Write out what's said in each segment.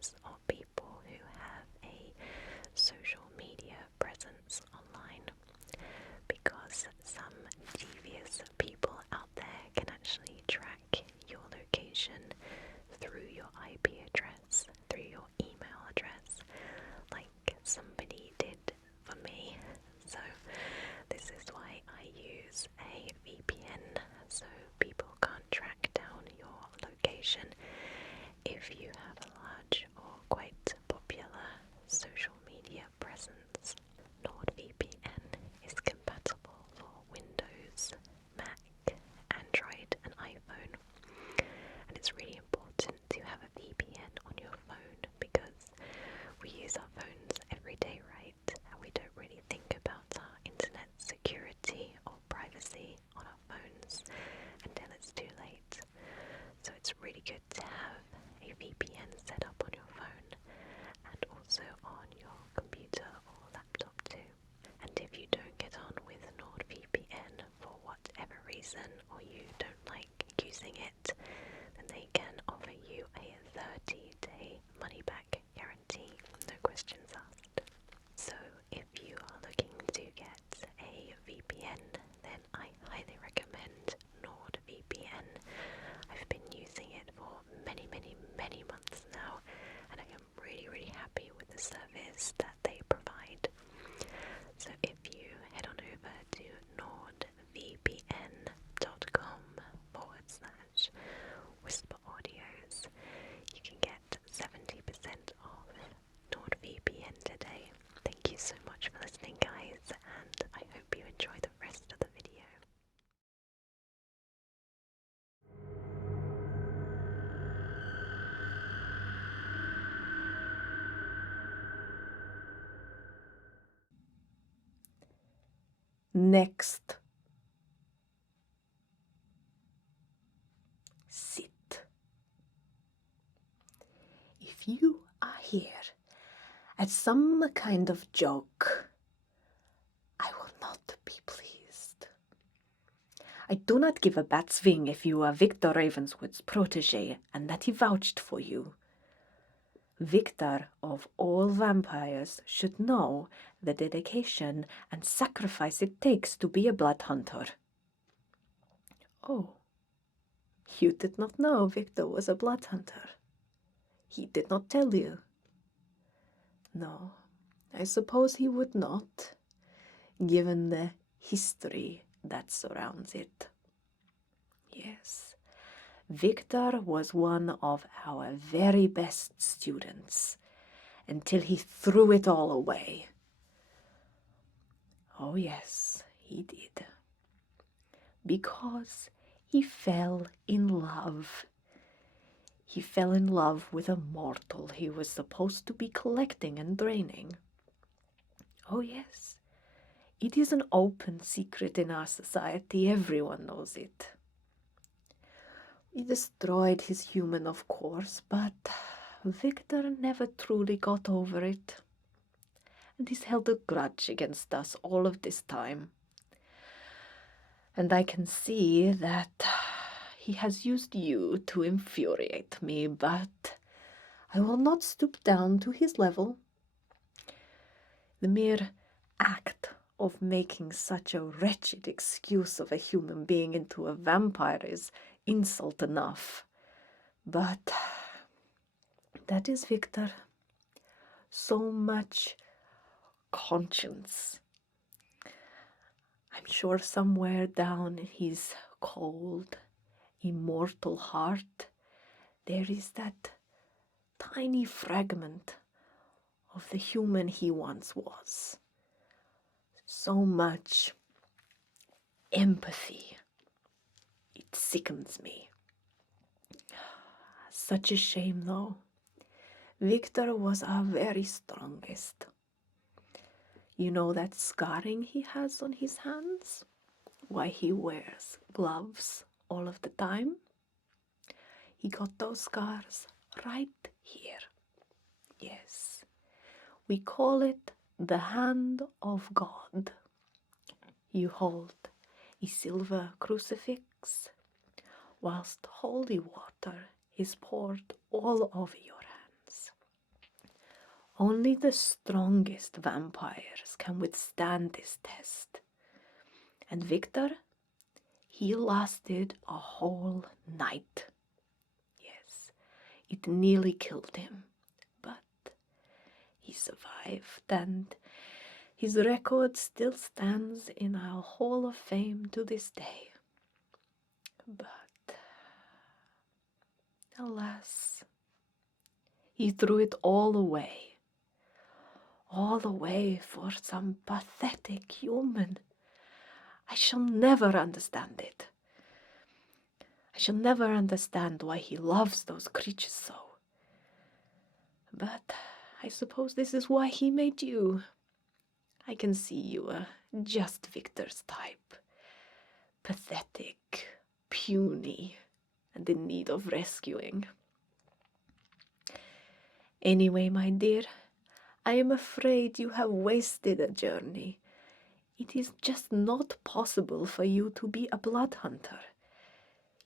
vampires are people who have a social media presence online, because some devious people out there can actually track your location through your IP address, through your email address, like somebody did for me. So this is why I use a VPN, so people can't track down your location. If you have a large or quite popular social media presence, NordVPN is compatible for Windows, Mac, Android and iPhone. And it's really important to have a VPN on your phone because we use our phones every day, right? And we don't really think about our internet security or privacy on our phones until it's too late. So it's really good to have a VPN set up on your phone and also on your computer or laptop too. And if you don't get on with NordVPN for whatever reason, or you don't like using it, then they can offer you a 30-day money-back guarantee, no questions asked. So if you are looking to get a VPN, then I highly recommend NordVPN. I've been using it for many months now, and I am really happy with the service that they provide. So if you head on over to nordvpn.com/WhisperAudios, you can get 70% off NordVPN today. Thank you so much for listening, guys, and I hope you enjoy the rest of the video. Next. Sit. If you are here at some kind of joke, I will not be pleased. I do not give a bat's wing if you are Victor Ravenswood's protege and that he vouched for you. Victor of all vampires should know the dedication and sacrifice it takes to be a blood hunter. Oh, you did not know Victor was a blood hunter. He did not tell you. No, I suppose he would not, given the history that surrounds it. Yes, Victor was one of our very best students, until he threw it all away. Oh yes, he did. Because he fell in love. He fell in love with a mortal he was supposed to be collecting and draining. Oh yes, it is an open secret in our society, everyone knows it. We destroyed his human, of course, but Victor never truly got over it. And he's held a grudge against us all of this time. And I can see that he has used you to infuriate me, but I will not stoop down to his level. The mere act of making such a wretched excuse of a human being into a vampire is insult enough. But that is Victor. So much conscience. I'm sure somewhere down in his cold, immortal heart, there is that tiny fragment of the human he once was. So much empathy. It sickens me. Such a shame, though. Victor was our very strongest. You know that scarring he has on his hands? Why he wears gloves all of the time? He got those scars right here. Yes, we call it the hand of God. You hold a silver crucifix, whilst holy water is poured all over your hands. Only the strongest vampires can withstand this test. And Victor, he lasted a whole night. Yes, it nearly killed him, but he survived, and his record still stands in our Hall of Fame to this day. But, alas, he threw it all away for some pathetic human. I shall never understand it. I shall never understand why he loves those creatures so. But I suppose this is why he made you. I can see you are just Victor's type. Pathetic, puny, and in need of rescuing. Anyway, my dear, I am afraid you have wasted a journey. It is just not possible for you to be a blood hunter.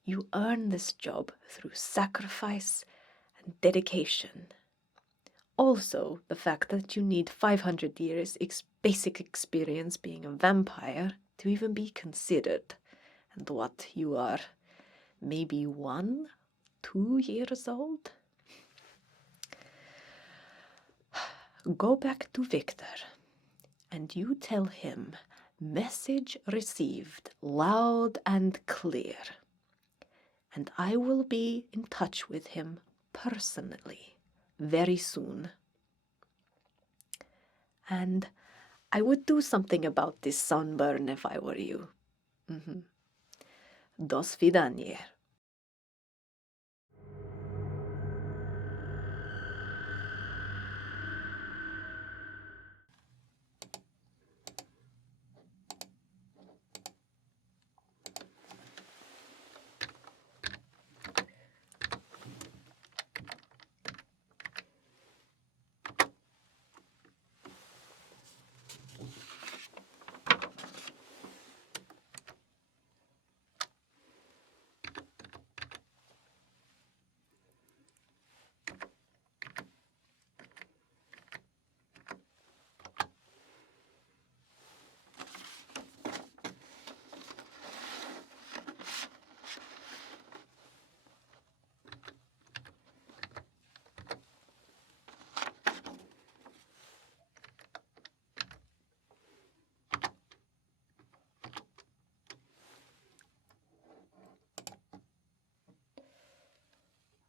You earn this job through sacrifice and dedication. Also, the fact that you need 500 years basic experience being a vampire to even be considered. And what, you are maybe 1, 2 years old? Go back to Victor, and you tell him, message received loud and clear. And I will be in touch with him personally very soon. And I would do something about this sunburn if I were you. Do svidanier.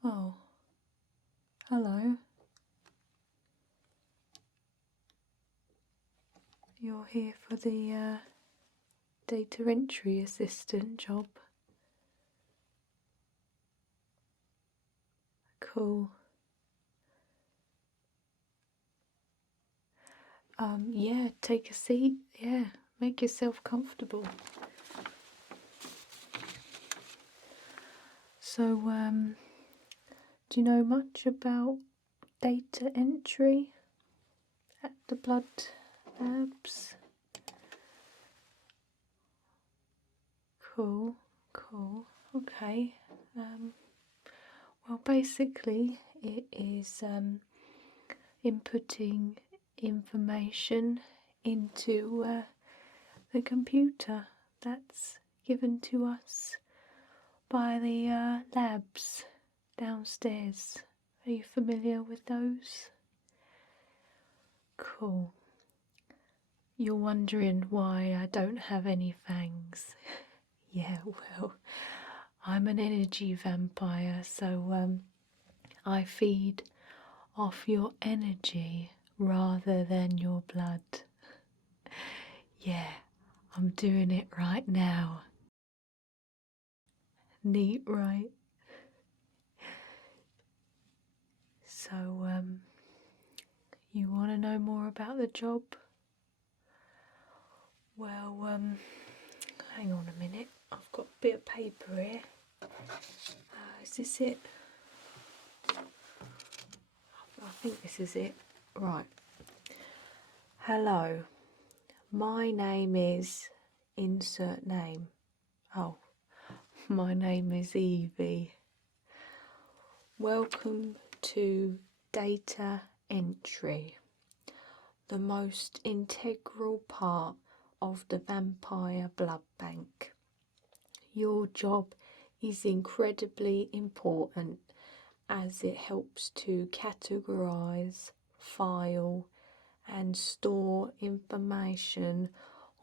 Oh, hello. You're here for the data entry assistant job. Cool. Yeah, take a seat. Yeah, make yourself comfortable. So, do you know much about data entry at the blood labs? Cool. Okay. Well, basically, it is inputting information into the computer that's given to us by the labs downstairs. Are you familiar with those? Cool. You're wondering why I don't have any fangs. Yeah, well, I'm an energy vampire, so I feed off your energy rather than your blood. Yeah, I'm doing it right now. Neat, right? So, you want to know more about the job? Well, hang on a minute. I've got a bit of paper here. Is this it? I think this is it. Right. Hello. My name is... insert name. Oh, my name is Evie. Welcome to data Entry. The most integral part of the vampire blood bank. Your job is incredibly important as it helps to categorize, file, and store information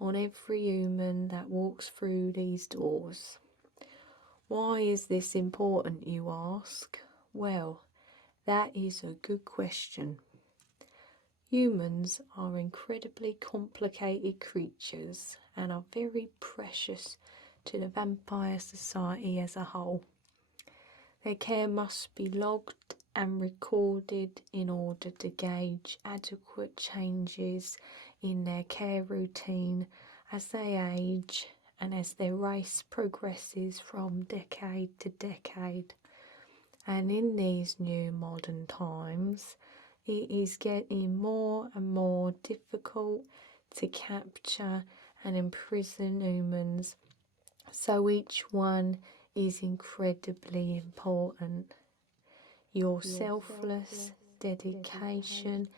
on every human that walks through these doors. Why is this important, you ask? Well, that is a good question. Humans are incredibly complicated creatures and are very precious to the vampire society as a whole. Their care must be logged and recorded in order to gauge adequate changes in their care routine as they age and as their race progresses from decade to decade. And in these new modern times, it is getting more and more difficult to capture and imprison humans, so each one is incredibly important. Your selfless dedication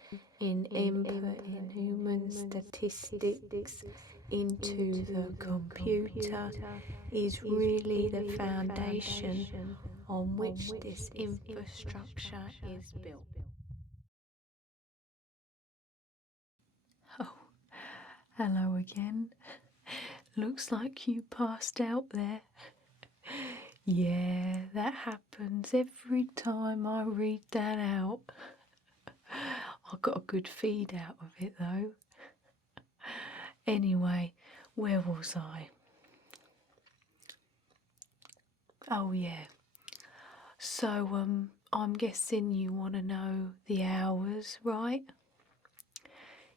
in inputting human statistics into the computer is really the foundation on which this infrastructure is built. Oh, hello again. Looks like you passed out there. Yeah, that happens every time I read that out. I got a good feed out of it though. Anyway, where was I? Oh yeah. So I'm guessing you want to know the hours, right?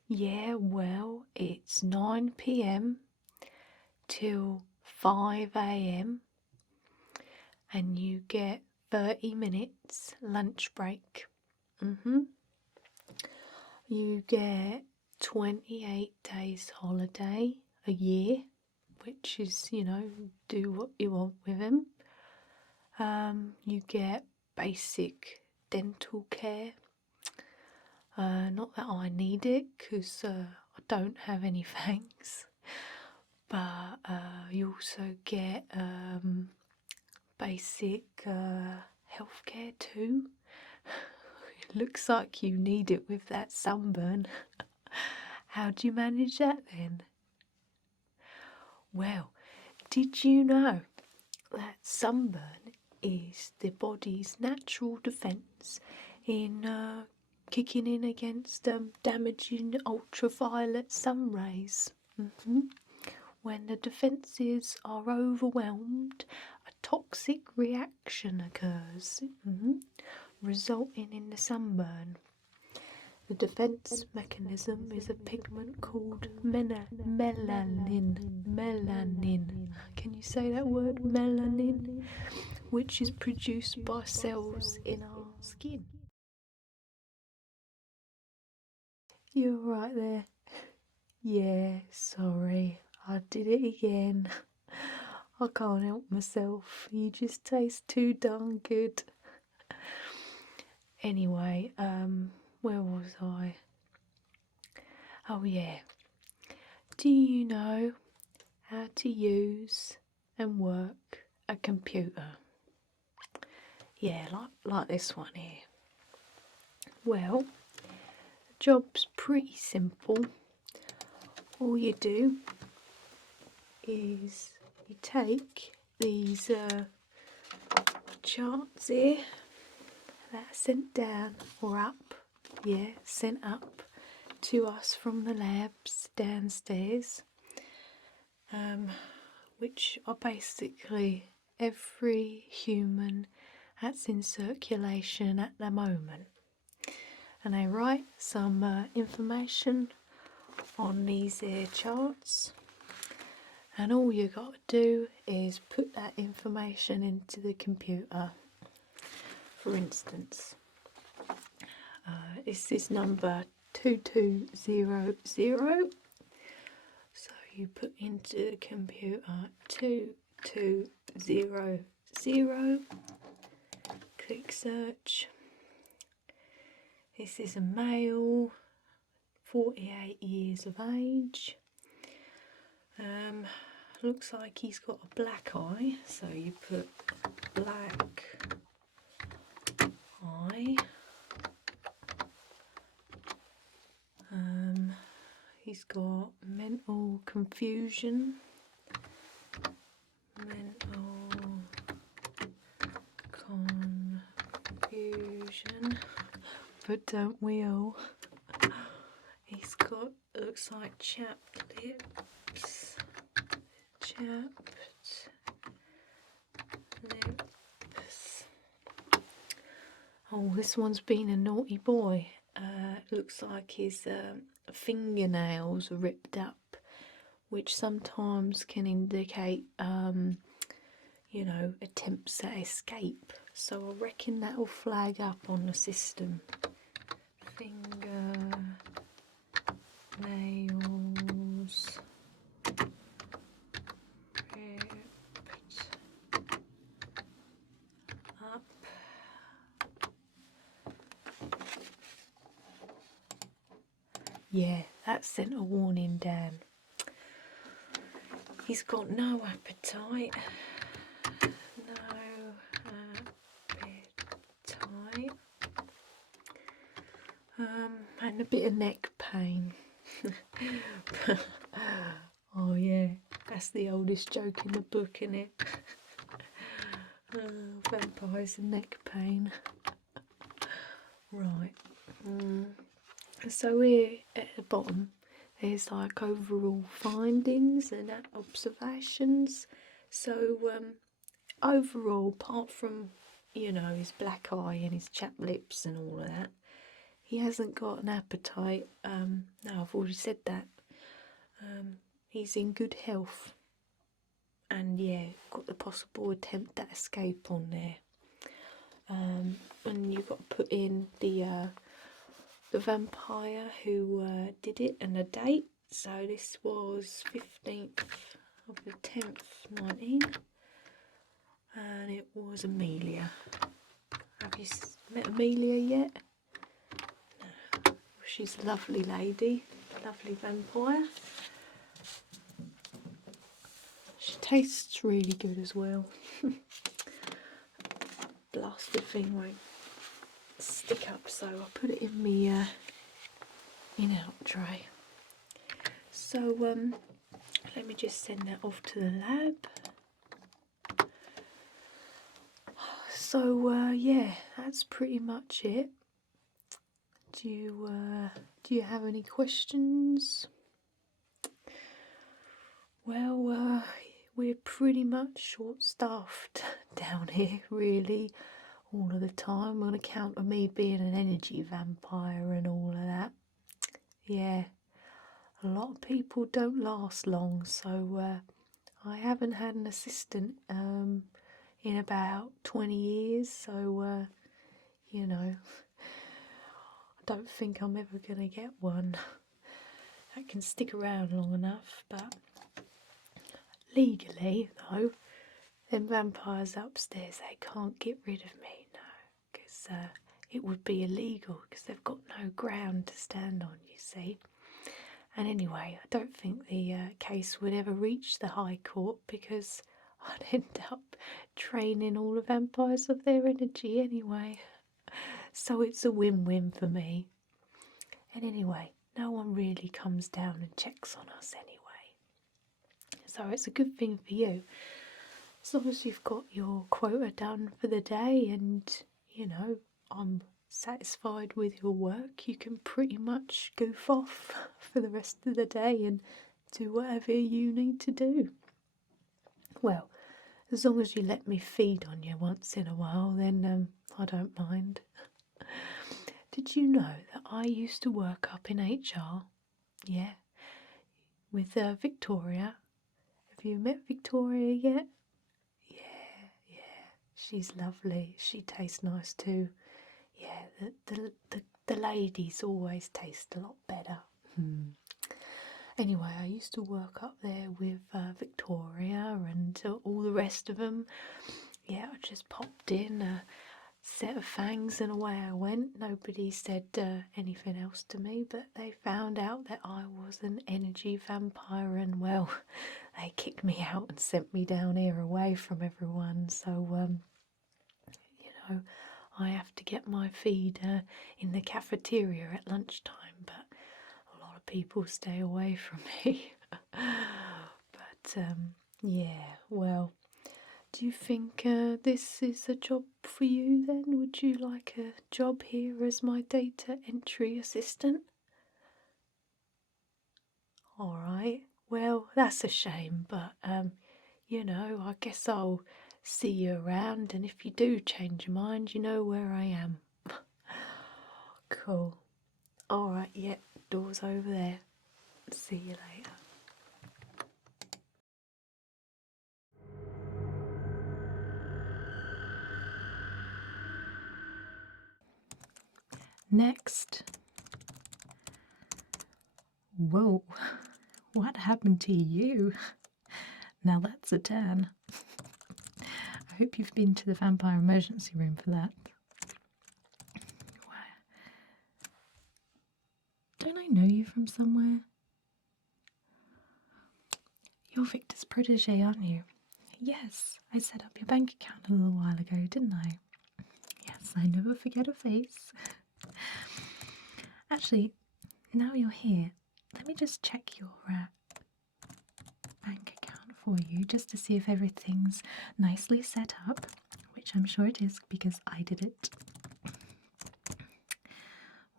Yeah, well, it's 9 p.m. till 5 a.m. and you get 30 minutes lunch break. You get 28 days holiday a year, which is, do what you want with them. You get basic dental care. Not that I need it, because I don't have any fangs. But you also get basic healthcare too. It looks like you need it with that sunburn. How do you manage that then? Well, did you know that sunburn is the body's natural defence in kicking in against damaging ultraviolet sun rays? When the defences are overwhelmed, a toxic reaction occurs, resulting in the sunburn. The defence mechanism is a pigment called melanin. Melanin. Can you say that word, melanin? Which is produced by cells in our skin. You're right there. Yeah, sorry. I did it again. I can't help myself. You just taste too darn good. Anyway, where was I? Oh yeah. Do you know how to use and work a computer? Yeah, like this one here. Well, the job's pretty simple. All you do is you take these charts here that are sent down or up, sent up to us from the labs downstairs, which are basically every human that's in circulation at the moment, and they write some information on these here charts, and all you got to do is put that information into the computer. For instance, this is number 2200, so you put into the computer 2200, click search. This is a male, 48 years of age. Looks like he's got a black eye, so you put black eye. He's got mental confusion. Mental confusion. But don't we all? He's got, looks like chapped lips. Chapped lips. Oh, this one's been a naughty boy. Looks like his fingernails are ripped up, which sometimes can indicate, you know, attempts at escape. So I reckon that'll flag up on the system. Fingernails ripped up. Yeah, that sent a warning, Dan. He's got no appetite. No appetite. And a bit of neck pain. Oh yeah, that's the oldest joke in the book, isn't it? Vampires and neck pain. Right. So here at the bottom, there's like overall findings and observations. So overall, apart from, you know, his black eye and his chapped lips and all of that, he hasn't got an appetite. No, I've already said that. He's in good health. And yeah, got the possible attempt at escape on there. And you've got to put in the vampire who did it and the date. So this was 15th of the 10th, 19. And it was Emilia. Have you met Emilia yet? No. She's a lovely lady, lovely vampire. She tastes really good as well. Blasted thing won't stick up, so I put it in my in-out tray. So let me just send that off to the lab. So yeah, that's pretty much it. Do you have any questions? Well, we're pretty much short-staffed down here, really, all of the time, on account of me being an energy vampire and all of that. Yeah, a lot of people don't last long, so I haven't had an assistant in about 20 years, so you know, I don't think I'm ever going to get one that can stick around long enough. But legally, though, them vampires upstairs, they can't get rid of me, no, because it would be illegal, because they've got no ground to stand on, you see. And anyway, I don't think the case would ever reach the High Court, because I'd end up draining all the vampires of their energy anyway. So it's a win-win for me. And anyway, no one really comes down and checks on us anyway. So it's a good thing for you. As long as you've got your quota done for the day and, you know, I'm satisfied with your work, you can pretty much goof off for the rest of the day and do whatever you need to do. Well, as long as you let me feed on you once in a while, then I don't mind. Did you know that I used to work up in HR? Yeah, with Victoria. Have you met Victoria yet? Yeah, she's lovely. She tastes nice too. Yeah, the ladies always taste a lot better. Anyway, I used to work up there with Victoria and all the rest of them. Yeah, I just popped in, set of fangs and away I went. Nobody said anything else to me, but they found out that I was an energy vampire, and well, they kicked me out and sent me down here away from everyone. So, I have to get my feed in the cafeteria at lunchtime, but a lot of people stay away from me. But, yeah, well, do you think this is a job for you then? Would you like a job here as my data entry assistant? Alright, well, that's a shame, but, I guess I'll see you around, and if you do change your mind, you know where I am. Cool. Alright, yeah, door's over there. See you later. Next. Whoa, what happened to you? Now that's a turn. I hope you've been to the vampire emergency room for that. Don't I know you from somewhere? You're Victor's protege, aren't you? Yes, I set up your bank account a little while ago, didn't I? Yes, I never forget a face. Actually, now you're here, let me just check your bank account for you, just to see if everything's nicely set up, which I'm sure it is because I did it.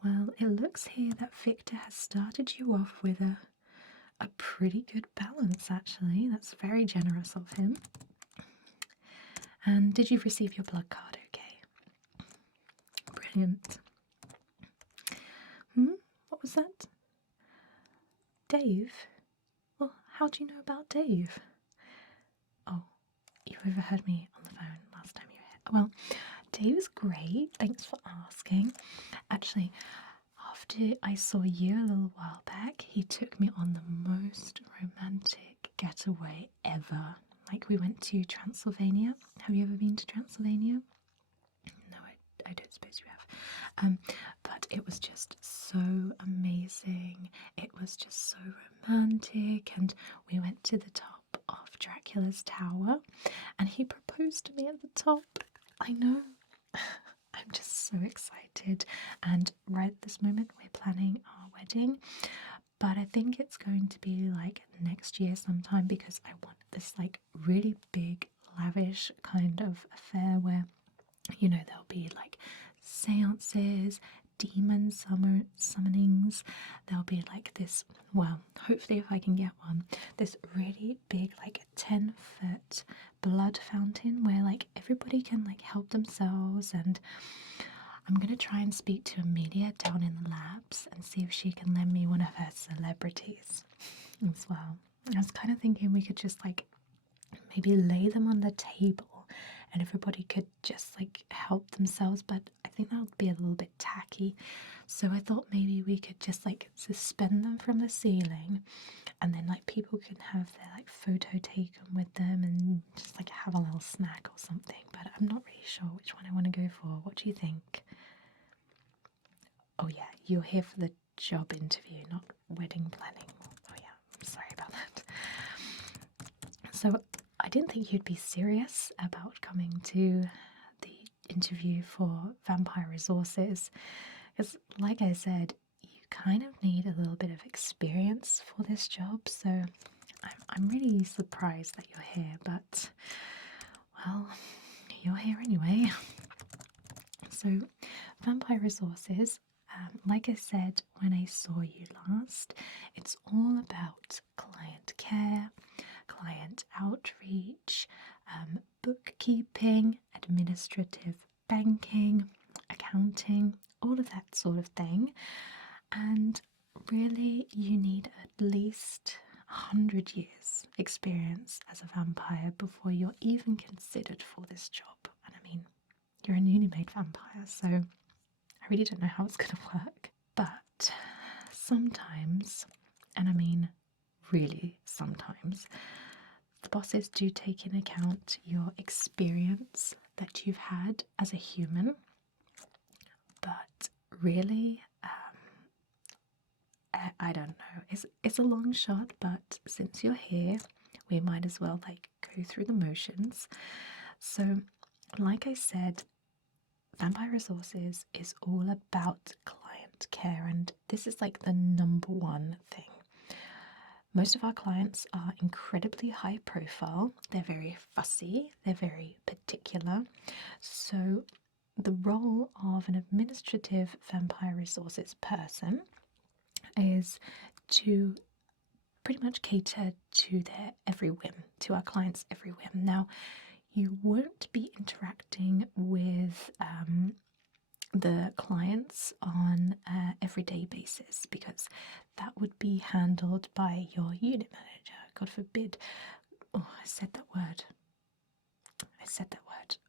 Well, it looks here that Victor has started you off with a pretty good balance, actually. That's very generous of him. And did you receive your blood card okay? Brilliant. What was that? Dave? Well, how do you know about Dave? Oh, you overheard me on the phone last time you were here. Well, Dave's great. Thanks for asking. Actually, after I saw you a little while back, he took me on the most romantic getaway ever. Like, we went to Transylvania. Have you ever been to Transylvania? No, I don't suppose you have. But it was just so amazing. It was just so romantic, and we went to the top of Dracula's tower, and he proposed to me at the top. I know. I'm just so excited, and right at this moment we're planning our wedding, but I think it's going to be like next year sometime, because I want this like really big lavish kind of affair where, there'll be like seances, demon summonings. There'll be like this, well, hopefully if I can get one, this really big like 10-foot blood fountain where like everybody can like help themselves. And I'm gonna try and speak to Emilia down in the labs and see if she can lend me one of her celebrities as well. I was kind of thinking we could just like maybe lay them on the table and everybody could just like help themselves, but I think that would be a little bit tacky. So I thought maybe we could just like suspend them from the ceiling, and then like people can have their like photo taken with them and just like have a little snack or something. But I'm not really sure which one I want to go for. What do you think? Oh yeah, you're here for the job interview, not wedding planning. Oh yeah, I'm sorry about that. So I didn't think you'd be serious about coming to the interview for Vampire Resources, because like I said, you kind of need a little bit of experience for this job, so I'm really surprised that you're here, but well, you're here anyway. So Vampire Resources, like I said when I saw you last, it's all about client care, client outreach, bookkeeping, administrative banking, accounting, all of that sort of thing. And really, you need at least 100 years experience as a vampire before you're even considered for this job. And I mean, you're a newly made vampire, so I really don't know how it's going to work. But sometimes, and I mean really sometimes, the bosses do take in account your experience that you've had as a human, but really, I don't know. It's a long shot, but since you're here, we might as well like go through the motions. So, like I said, Vampire Resources is all about client care, and this is like the number one thing. Most of our clients are incredibly high profile, they're very fussy, they're very particular. So, the role of an administrative Vampire Resources person is to pretty much cater to their every whim, to our clients' every whim. Now, you won't be interacting with the clients on an everyday basis because that would be handled by your unit manager. God forbid. Oh, I said that word.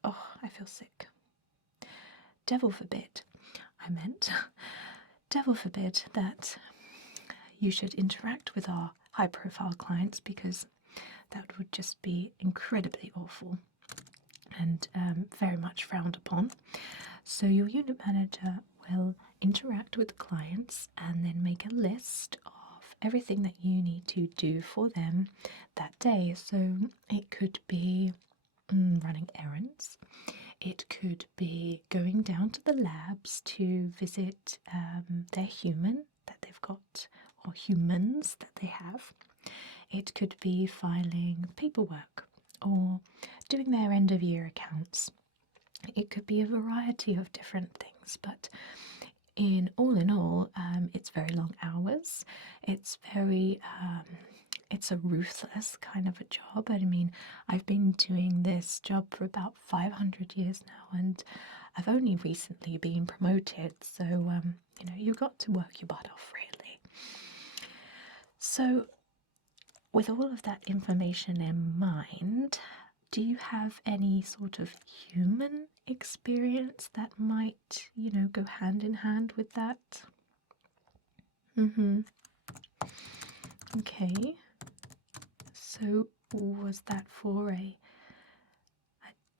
Oh, I feel sick. Devil forbid. I meant, devil forbid that you should interact with our high profile clients because that would just be incredibly awful and very much frowned upon. So your unit manager will interact with the clients and then make a list of everything that you need to do for them that day. So it could be running errands. It could be going down to the labs to visit their human that they've got, or humans that they have. It could be filing paperwork or doing their end of year accounts. It could be a variety of different things, but in all, it's very long hours. It's it's a ruthless kind of a job. I mean, I've been doing this job for about 500 years now, and I've only recently been promoted, so you've got to work your butt off, really. So, with all of that information in mind, do you have any sort of human experience that might, go hand in hand with that? Okay. So was that for a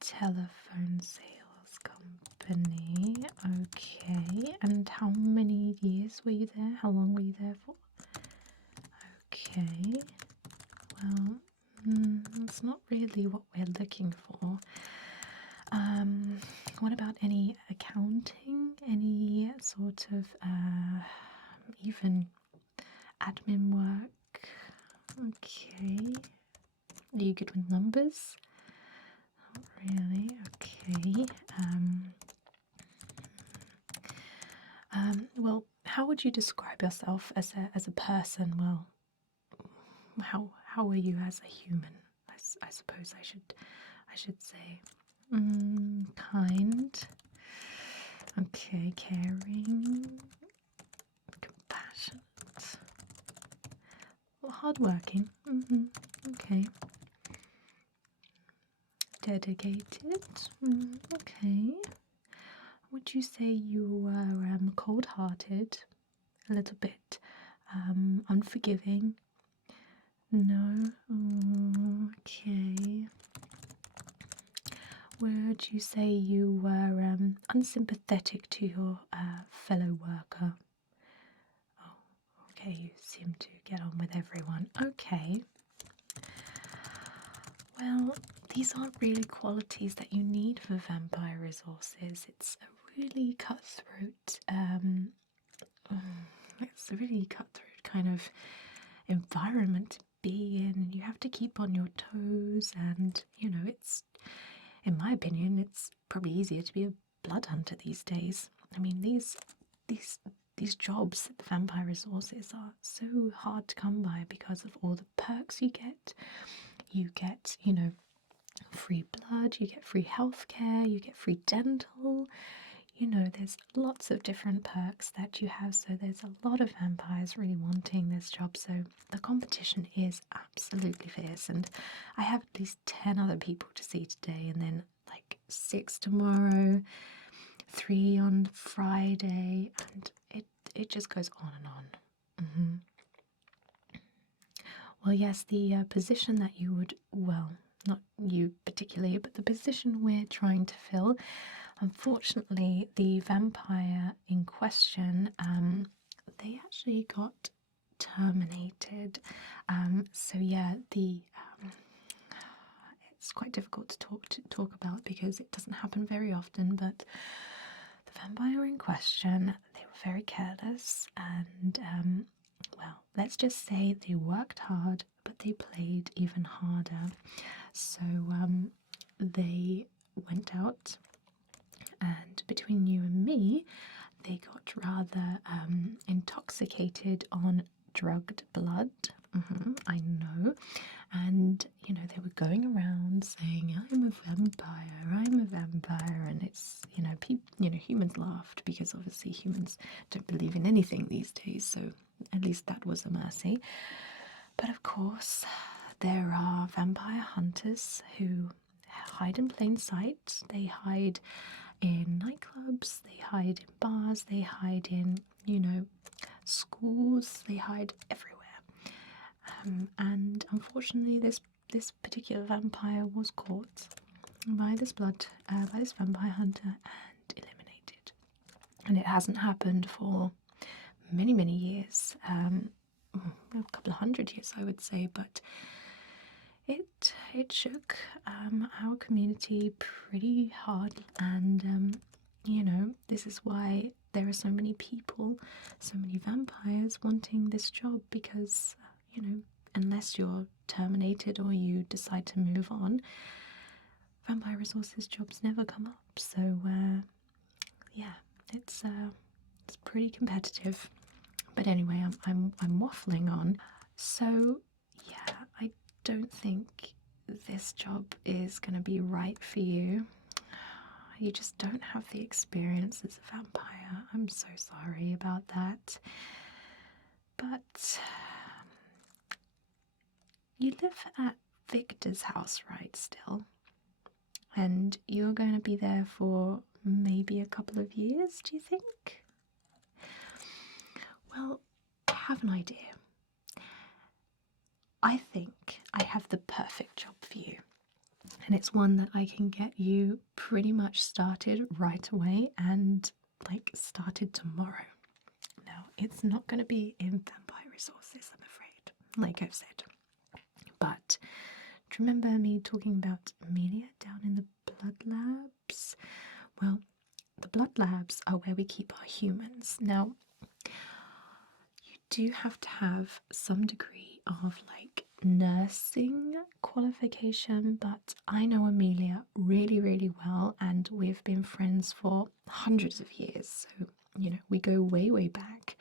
telephone sales company? Okay. And how many years were you there? How long were you there for? Okay. Well, that's not really what we're looking for. What about any accounting? Any sort of even admin work? Okay. Are you good with numbers? Not really. Okay. Well, how would you describe yourself as a person? Well, how are you as a human? I suppose I should say. Kind. Okay, caring, compassionate. Well, hardworking. Okay. Dedicated. Okay. Would you say you were cold-hearted? A little bit unforgiving? No. Okay. Would you say you were unsympathetic to your fellow worker? Oh, okay, you seem to get on with everyone. Okay. Well, these aren't really qualities that you need for Vampire Resources. It's a really cutthroat, kind of environment to be in. You have to keep on your toes, and it's, in my opinion, it's probably easier to be a blood hunter these days. I mean, these jobs at the Vampire Resources are so hard to come by because of all the perks you get. You get, free blood, you get free healthcare, you get free dental. There's lots of different perks that you have, so there's a lot of vampires really wanting this job, so the competition is absolutely fierce, and I have at least 10 other people to see today, and then like 6 tomorrow, 3 on Friday, and it just goes on and on. Well, yes, the position that you would, not you particularly, but the position we're trying to fill. Unfortunately, the vampire in question, they actually got terminated. So yeah, it's quite difficult to talk about because it doesn't happen very often. But the vampire in question, they were very careless, and well, let's just say they worked hard, but they played even harder. So they went out, and between you and me, they got rather intoxicated on drugged blood. I know. And, you know, they were going around saying, I'm a vampire, I'm a vampire. And it's, humans laughed because obviously humans don't believe in anything these days. So at least that was a mercy. But of course, there are vampire hunters who hide in plain sight. They hide in nightclubs, they hide in bars, they hide in, schools, they hide everywhere. And unfortunately, this particular vampire was caught by this vampire hunter and eliminated. And it hasn't happened for many, many years, a couple of hundred years, I would say, but it shook our community pretty hard, and this is why there are so many people, so many vampires wanting this job, because unless you're terminated or you decide to move on, vampire resources jobs never come up. So yeah, it's pretty competitive. But anyway, I'm waffling on. So yeah, I don't think this job is going to be right for you. You just don't have the experience as a vampire. I'm so sorry about that. But you live at Victor's house, right, still? And you're going to be there for maybe a couple of years, do you think? Well, I have an idea. I think I have the perfect job for you. And it's one that I can get you pretty much started right away and started tomorrow. Now, it's not going to be in vampire resources, I'm afraid, like I've said. But do you remember me talking about Emilia down in the blood labs? Well, the blood labs are where we keep our humans. Now, you do have to have some degree of nursing qualification, but I know Emilia really, really well, and we've been friends for hundreds of years. So, we go way, way back.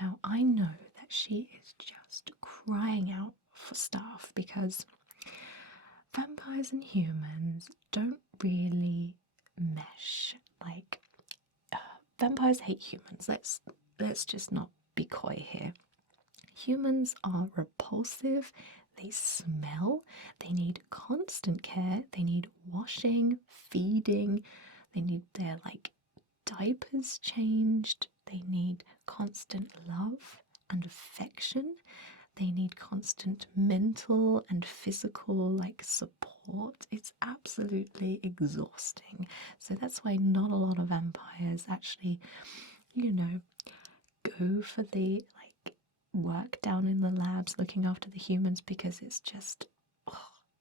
Now, I know that she is just crying out for staff because vampires and humans don't really mesh. Vampires hate humans. Let's just not be coy here. Humans are repulsive, they smell, they need constant care, they need washing, feeding, they need their diapers changed, they need constant love and affection, they need constant mental and physical support. It's absolutely exhausting. So that's why not a lot of vampires actually, go for the work down in the labs looking after the humans, because it's just,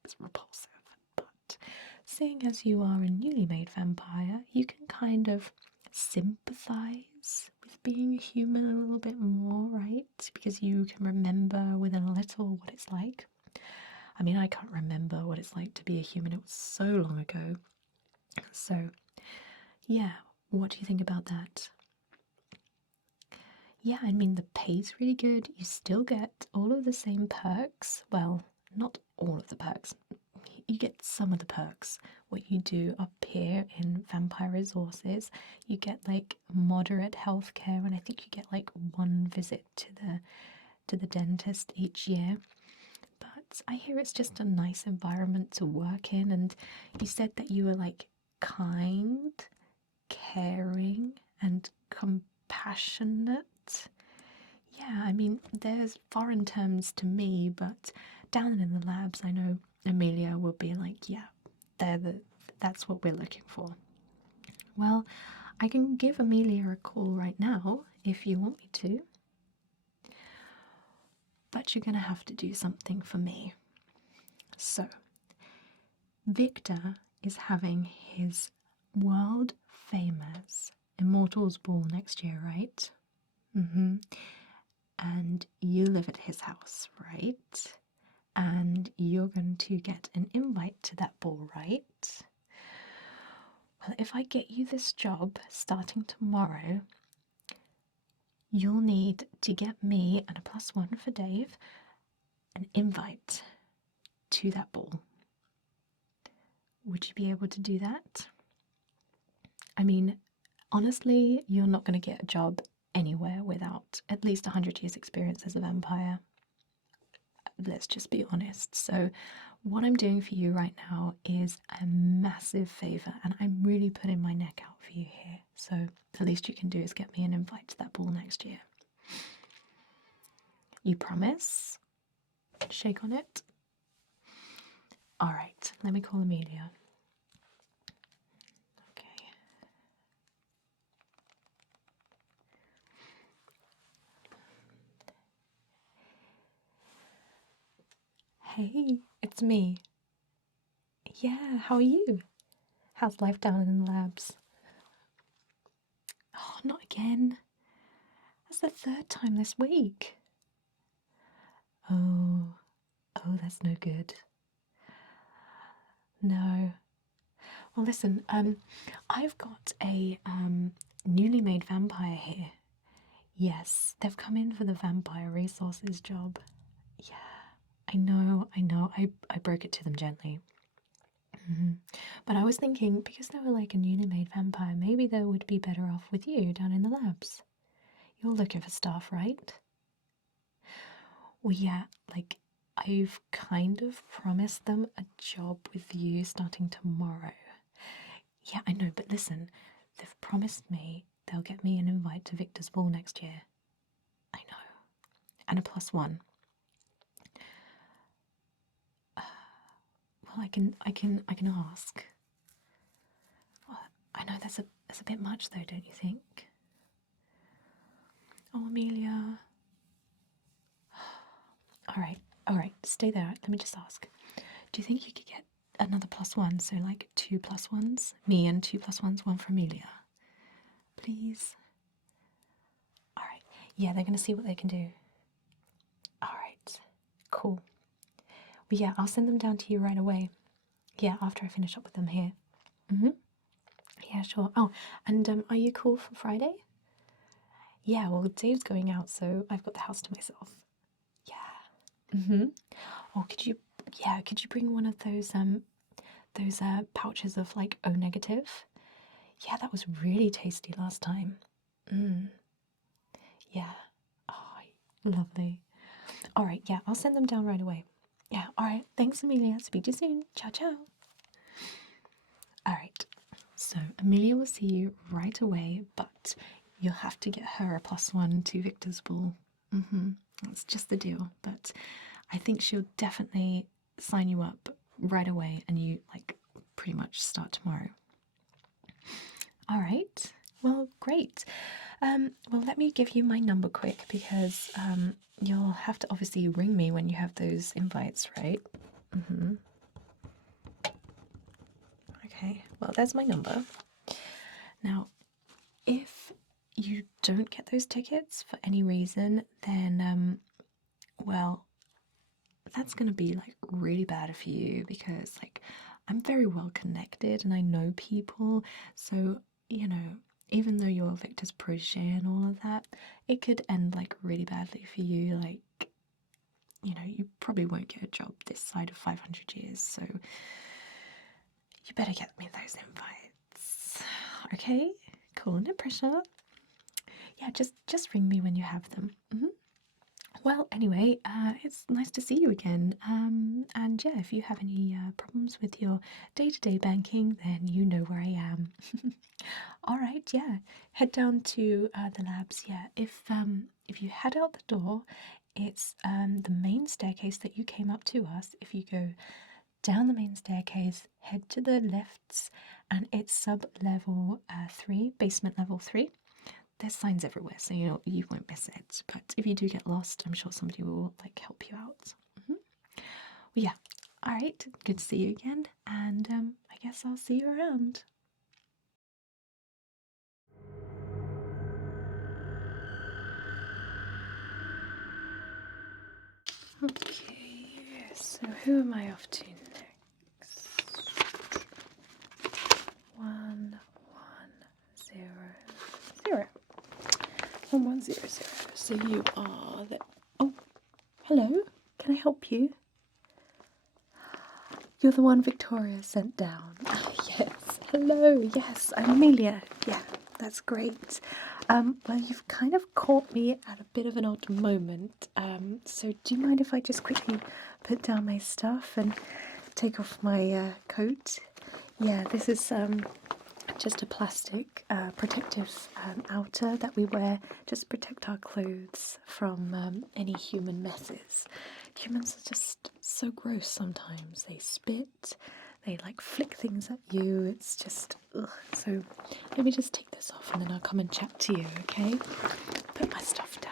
it's repulsive. But seeing as you are a newly made vampire, you can kind of sympathize with being a human a little bit more, right? Because you can remember within a little what it's like. I mean, I can't remember what it's like to be a human. It was so long ago. So, yeah, what do you think about that? Yeah, I mean, the pay's really good. You still get all of the same perks. Well, not all of the perks. You get some of the perks. What you do up here in Vampire Resources, you get moderate healthcare, and I think you get one visit to the dentist each year. But I hear it's just a nice environment to work in, and you said that you were kind, caring, and compassionate. Yeah, I mean, there's foreign terms to me, but down in the labs, I know Emilia will be like, yeah, that's what we're looking for. Well, I can give Emilia a call right now if you want me to. But you're going to have to do something for me. So, Victor is having his world famous Immortals Ball next year, right? And you live at his house, right? And you're going to get an invite to that ball, right? Well, if I get you this job starting tomorrow, you'll need to get me and a +1 for Dave an invite to that ball. Would you be able to do that? I mean, honestly, you're not going to get a job anywhere without at least 100 years' experience as a vampire. Let's just be honest. So, what I'm doing for you right now is a massive favour, and I'm really putting my neck out for you here. So, the least you can do is get me an invite to that ball next year. You promise? Shake on it. Alright, let me call Emilia. Okay. Hey, it's me. Yeah, how are you? How's life down in the labs? Oh, not again. That's the 3rd time this week. Oh, that's no good. No. Well, listen, I've got a newly made vampire here. Yes, they've come in for the vampire resources job. Yeah, I know. I broke it to them gently. But I was thinking, because they were like a newly made vampire, maybe they would be better off with you down in the labs. You're looking for staff, right? Well, yeah, like, I've kind of promised them a job with you starting tomorrow. Yeah, I know, but listen, they've promised me they'll get me an invite to Victor's ball next year. I know. And a +1. Well, I can ask. Well, I know that's a bit much though, don't you think? Oh, Emilia. All right, stay there. Let me just ask. Do you think you could get another +1? So like 2 +1s, me and 2 +1s, 1 for Emilia. Please. All right. Yeah, they're gonna see what they can do. All right. Cool. Well, yeah, I'll send them down to you right away. Yeah, after I finish up with them here. Yeah, sure. Oh, and are you cool for Friday? Yeah, well, Dave's going out, so I've got the house to myself. Yeah. Oh, could you bring one of those pouches of like O negative? Yeah, that was really tasty last time. Yeah. Oh, lovely. All right, yeah, I'll send them down right away. Yeah, all right. Thanks, Emilia. Speak to you soon. Ciao, ciao. All right. So Emilia will see you right away, but you'll have to get her a +1 to Victor's ball. That's just the deal. But I think she'll definitely sign you up right away, and you like pretty much start tomorrow. All right. Well, great. Well, let me give you my number quick, because you'll have to obviously ring me when you have those invites, right? Okay, well, there's my number. Now, if you don't get those tickets for any reason, then, well, that's going to be like really bad for you, because like I'm very well connected and I know people, so you know, even though you're Victor's protege and all of that, it could end like really badly for you. Like, you know, you probably won't get a job this side of 500 years, so you better get me those invites. Okay? Cool, no pressure. Yeah, just ring me when you have them. Well, anyway, it's nice to see you again. And yeah, if you have any problems with your day-to-day banking, then you know where I am. All right, yeah, head down to the labs. Yeah, if you head out the door, it's the main staircase that you came up to us. If you go down the main staircase, head to the lefts, and it's sub-level 3, basement level 3. There's signs everywhere, so you won't miss it. But if you do get lost, I'm sure somebody will like help you out. Well, yeah. All right. Good to see you again, and I guess I'll see you around. Okay. So who am I off to next? 1100. 1100. So you are the. Oh, hello. Can I help you? You're the one Victoria sent down. Yes. Hello. Yes, I'm Emilia. Yeah, that's great. Well, you've kind of caught me at a bit of an odd moment. So do you mind if I just quickly put down my stuff and take off my coat? Yeah, this is just a plastic protective outer that we wear just to protect our clothes from any human messes. Humans are just so gross sometimes. They spit, they like flick things at you. It's just, ugh. So let me just take this off and then I'll come and chat to you, okay? Put my stuff down.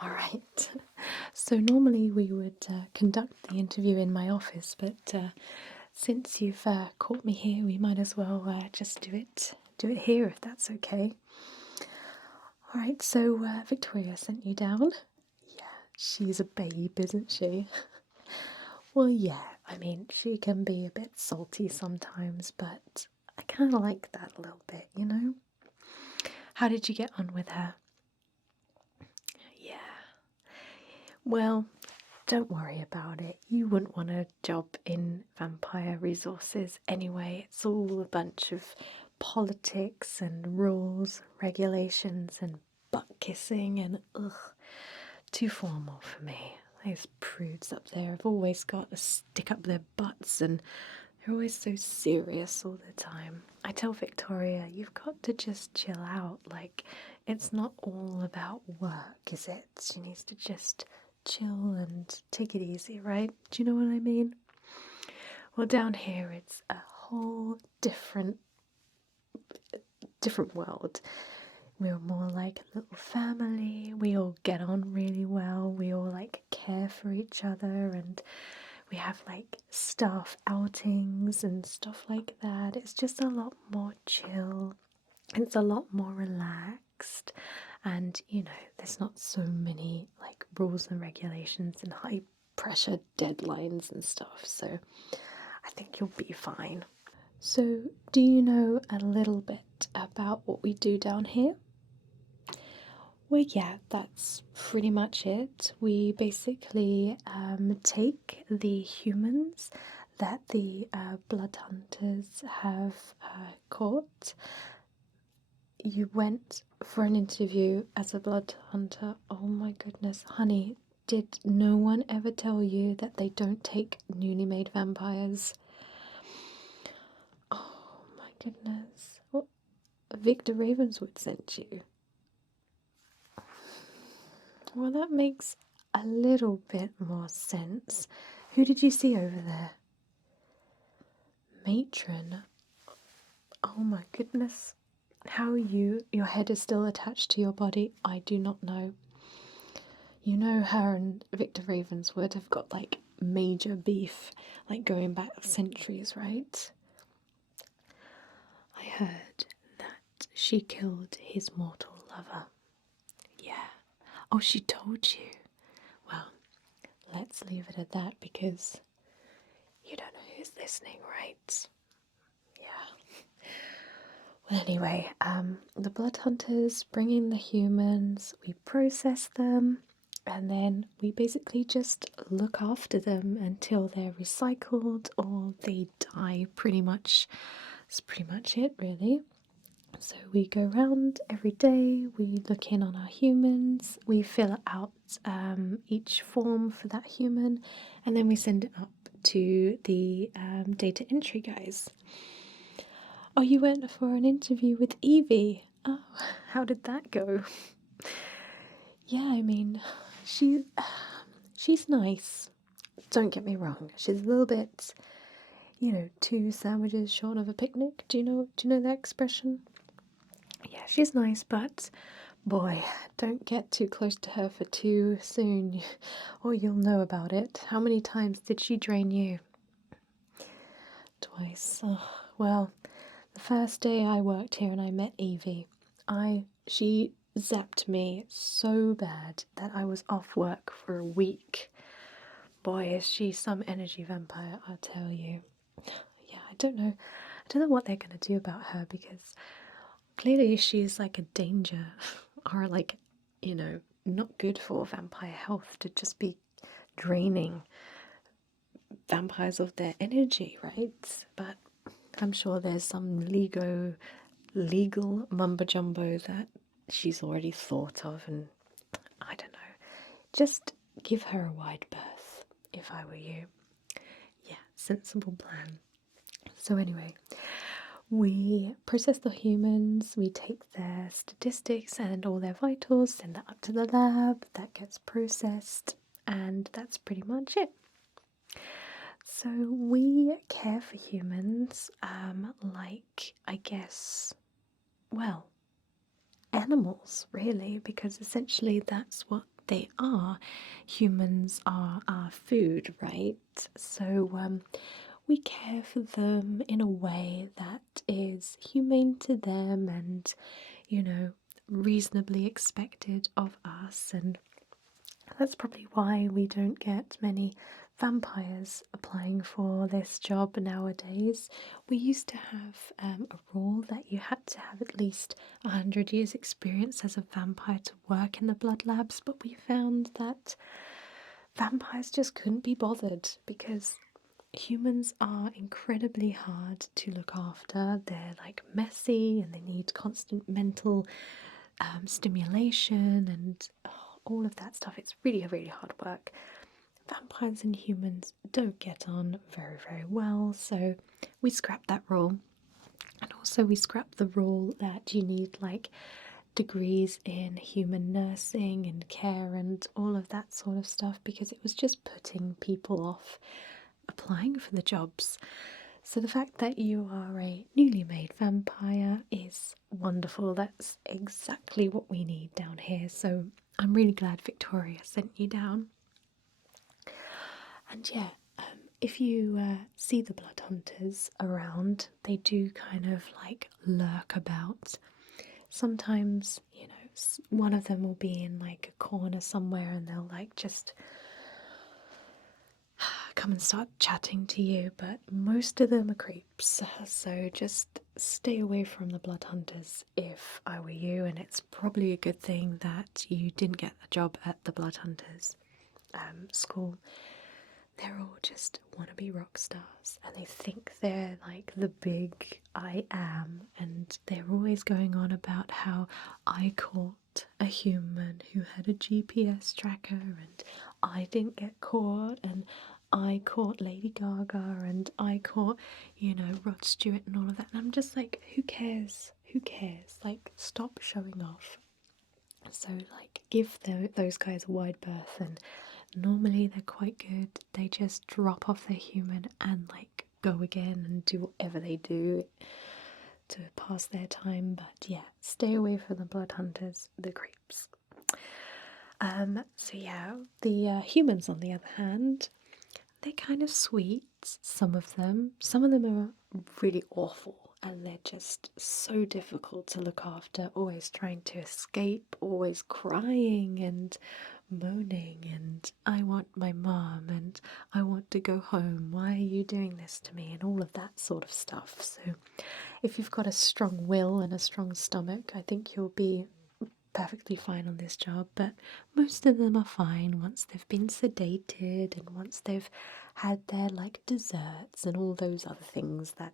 Alright, so normally we would conduct the interview in my office, but since you've caught me here, we might as well just do it here if that's okay. Alright, so Victoria sent you down. Yeah, she's a babe, isn't she? Well, yeah, I mean, she can be a bit salty sometimes, but I kind of like that a little bit, you know? How did you get on with her? Yeah. Well, don't worry about it. You wouldn't want a job in vampire resources anyway. It's all a bunch of politics and rules, regulations, and butt kissing, and ugh, too formal for me. Those prudes up there have always got to stick up their butts, and they're always so serious all the time. I tell Victoria, you've got to just chill out. Like, it's not all about work, is it? She needs to just chill and take it easy, right? Do you know what I mean? Well, down here it's a whole different world. We're more like a little family. We all get on really well. We all like care for each other, and we have like staff outings and stuff like that. It's just a lot more chill. It's a lot more relaxed, and there's not so many like rules and regulations and high pressure deadlines and stuff. So I think you'll be fine. So, do you know a little bit about what we do down here? Well, yeah, that's pretty much it. We basically take the humans that the blood hunters have caught. You went for an interview as a blood hunter. Oh my goodness, honey, did no one ever tell you that they don't take newly made vampires? Oh my goodness. What? Victor Ravenswood sent you. Well, that makes a little bit more sense. Who did you see over there? Matron. Oh my goodness. How your head is still attached to your body, I do not know. You know, her and Victor Ravenswood have got like major beef, like going back centuries, right? I heard that she killed his mortal lover. Yeah. Oh, she told you? Well, let's leave it at that because you don't know who's listening, right? Yeah. Well, anyway, the blood hunters bring in the humans, we process them, and then we basically just look after them until they're recycled or they die, pretty much. That's pretty much it, really. So we go around every day, we look in on our humans, we fill out each form for that human, and then we send it up to the data entry guys. Oh, you went for an interview with Evie. Oh, how did that go? Yeah, I mean, she's nice. Don't get me wrong. She's a little bit, two sandwiches short of a picnic. Do you know that expression? Yeah, she's nice, but boy, don't get too close to her for too soon, or you'll know about it. How many times did she drain you? Twice. Oh, well, the first day I worked here and I met Evie, she zapped me so bad that I was off work for a week. Boy, is she some energy vampire, I'll tell you. Yeah, I don't know. I don't know what they're gonna do about her because clearly she's like a danger or like, not good for vampire health to just be draining vampires of their energy, right? But I'm sure there's some legal mumbo jumbo that she's already thought of, and I don't know. Just give her a wide berth if I were you. Yeah, sensible plan. So, anyway, we process the humans, we take their statistics and all their vitals, send that up to the lab, that gets processed, and that's pretty much it. So we care for humans, like, I guess, well, animals, really, because essentially that's what they are. Humans are our food, right? So we care for them in a way that is humane to them and, reasonably expected of us. And that's probably why we don't get many vampires applying for this job nowadays. We used to have a rule that you had to have at least 100 years' experience as a vampire to work in the blood labs, but we found that vampires just couldn't be bothered because humans are incredibly hard to look after. They're like messy and they need constant mental stimulation and all of that stuff. It's really, really hard work. Vampires and humans don't get on very, very well, so we scrapped that rule. And also, we scrapped the rule that you need like degrees in human nursing and care and all of that sort of stuff because it was just putting people off applying for the jobs. So the fact that you are a newly made vampire is wonderful. That's exactly what we need down here. So I'm really glad Victoria sent you down. And yeah, if you see the blood hunters around, they do kind of like lurk about. Sometimes, one of them will be in like a corner somewhere and they'll like just come and start chatting to you, but most of them are creeps, so just stay away from the blood hunters if I were you, and it's probably a good thing that you didn't get the job at the blood hunters school. They're all just wannabe rock stars and they think they're like the big I am, and they're always going on about how I caught a human who had a GPS tracker and I didn't get caught, and I caught Lady Gaga and I caught, Rod Stewart and all of that. And I'm just like, who cares? Who cares? Like, stop showing off. So, like, give those guys a wide berth, and normally they're quite good. They just drop off their human and, like, go again and do whatever they do to pass their time. But yeah, stay away from the blood hunters, the creeps. So yeah, the humans, on the other hand, they're kind of sweet, some of them. Some of them are really awful and they're just so difficult to look after, always trying to escape, always crying and moaning and I want my mum and I want to go home, why are you doing this to me, and all of that sort of stuff. So if you've got a strong will and a strong stomach, I think you'll be perfectly fine on this job, but most of them are fine once they've been sedated and once they've had their like desserts and all those other things that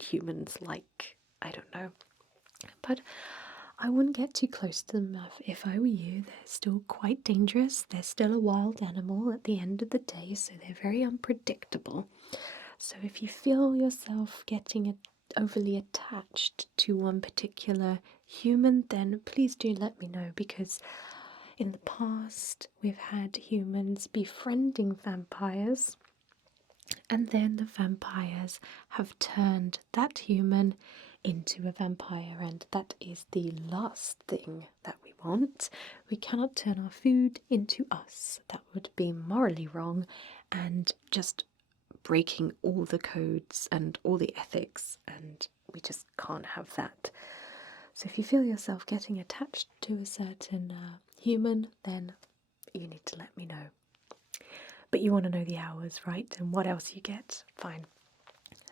humans like. I don't know, but I wouldn't get too close to them if I were you. They're still quite dangerous. They're still a wild animal at the end of the day, so they're very unpredictable. So if you feel yourself getting overly attached to one particular human, then please do let me know, because in the past we've had humans befriending vampires, and then the vampires have turned that human into a vampire, and that is the last thing that we want. We cannot turn our food into us. That would be morally wrong and just breaking all the codes and all the ethics, and we just can't have that. So if you feel yourself getting attached to a certain human, then you need to let me know. But you want to know the hours, right? And what else you get? Fine.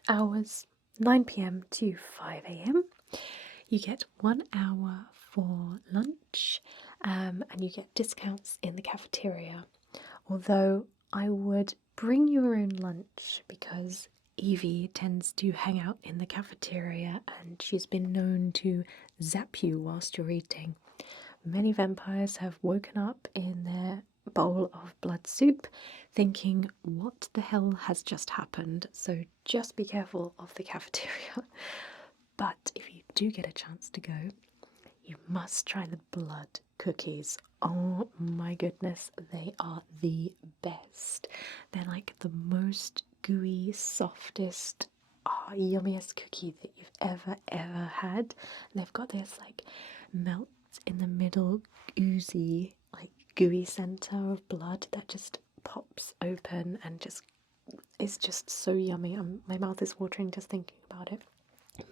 Hours, 9 p.m. to 5 a.m. You get 1 hour for lunch, and you get discounts in the cafeteria. Although I would bring your own lunch, because Evie tends to hang out in the cafeteria and she's been known to zap you whilst you're eating. Many vampires have woken up in their bowl of blood soup thinking, what the hell has just happened? So just be careful of the cafeteria. But if you do get a chance to go, you must try the blood cookies. Oh my goodness, they are the best. They're like the most gooey, softest, yummiest cookie that you've ever had. And they've got this like melt in the middle, oozy, like gooey center of blood that just pops open and just is just so yummy. My mouth is watering just thinking about it.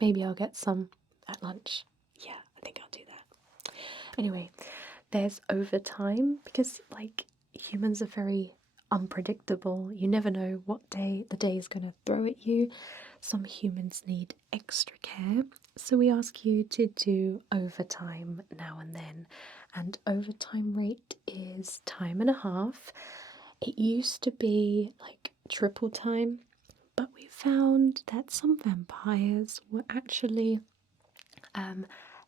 Maybe I'll get some at lunch. Yeah, I think I'll do that. Anyway, there's overtime because, like, humans are very unpredictable. You never know what day the day is going to throw at you. Some humans need extra care, so we ask you to do overtime now and then. And overtime rate is time and a half. It used to be like triple time, but we found that some vampires were actually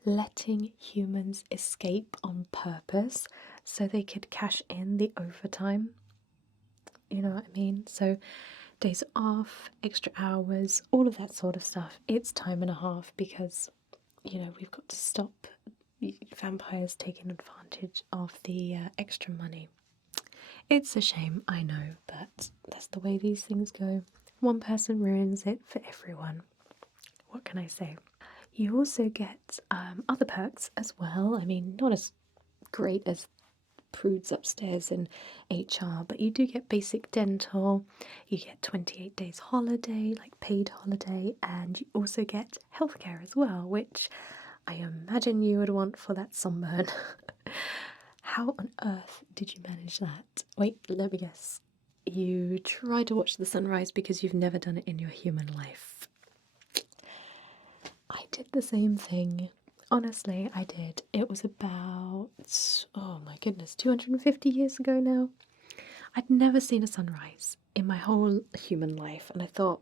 letting humans escape on purpose so they could cash in the overtime. You know what I mean? So days off, extra hours, all of that sort of stuff. It's time and a half because, you know, we've got to stop vampires taking advantage of the extra money. It's a shame, I know, but that's the way these things go. One person ruins it for everyone. What can I say? You also get other perks as well. I mean, not as great as prudes upstairs in HR, but you do get basic dental, you get 28 days holiday, like paid holiday, and you also get healthcare as well, which I imagine you would want for that sunburn. How on earth did you manage that? Wait, let me guess. You try to watch the sunrise because you've never done it in your human life. I did the same thing. Honestly, I did. It was about, oh my goodness, 250 years ago now. I'd never seen a sunrise in my whole human life, and I thought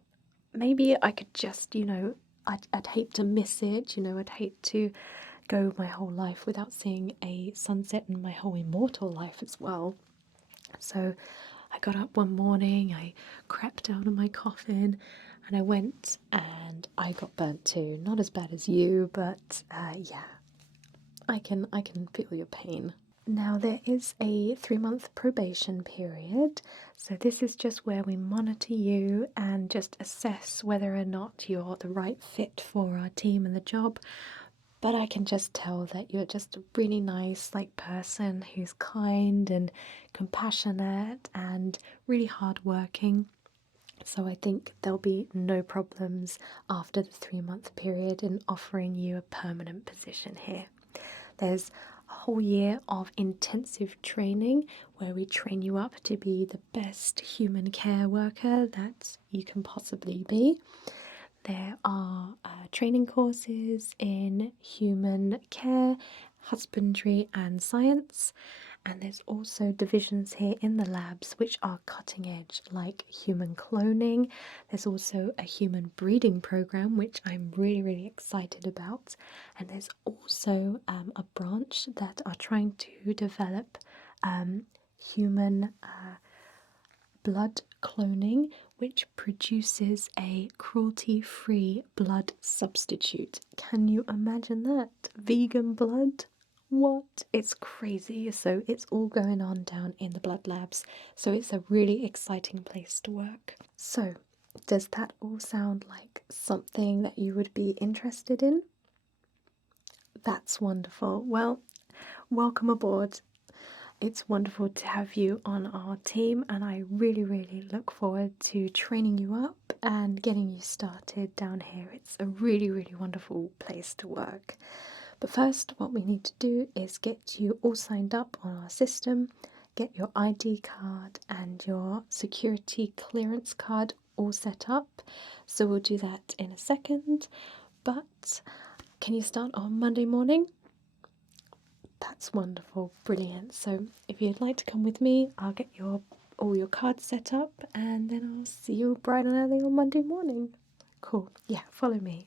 maybe I could just, you know, I'd hate to miss it, you know, I'd hate to go my whole life without seeing a sunset in my whole immortal life as well. So I got up one morning, I crept out of my coffin, and I went and I got burnt too. Not as bad as you, but yeah, I can feel your pain. Now there is a 3-month probation period, so this is just where we monitor you and just assess whether or not you're the right fit for our team and the job. But I can just tell that you're just a really nice person who's kind and compassionate and really hardworking. So I think there'll be no problems after the 3-month period in offering you a permanent position here. There's a whole year of intensive training where we train you up to be the best human care worker that you can possibly be. There are training courses in human care, husbandry, and science. And there's also divisions here in the labs which are cutting edge, like human cloning. There's also a human breeding program, which I'm really excited about. And there's also a branch that are trying to develop human blood cloning, which produces a cruelty-free blood substitute. Can you imagine that? Vegan blood? What? It's crazy. So it's all going on down in the blood labs. So it's a really exciting place to work. So does that all sound like something that you would be interested in? That's wonderful. Well, welcome aboard. It's wonderful to have you on our team, and I really, really look forward to training you up and getting you started down here. It's a really, really wonderful place to work. But first, what we need to do is get you all signed up on our system, get your ID card and your security clearance card all set up. So we'll do that in a second. But can you start on Monday morning? That's wonderful, brilliant. So if you'd like to come with me, I'll get all your cards set up and then I'll see you bright and early on Monday morning. Cool, yeah, follow me.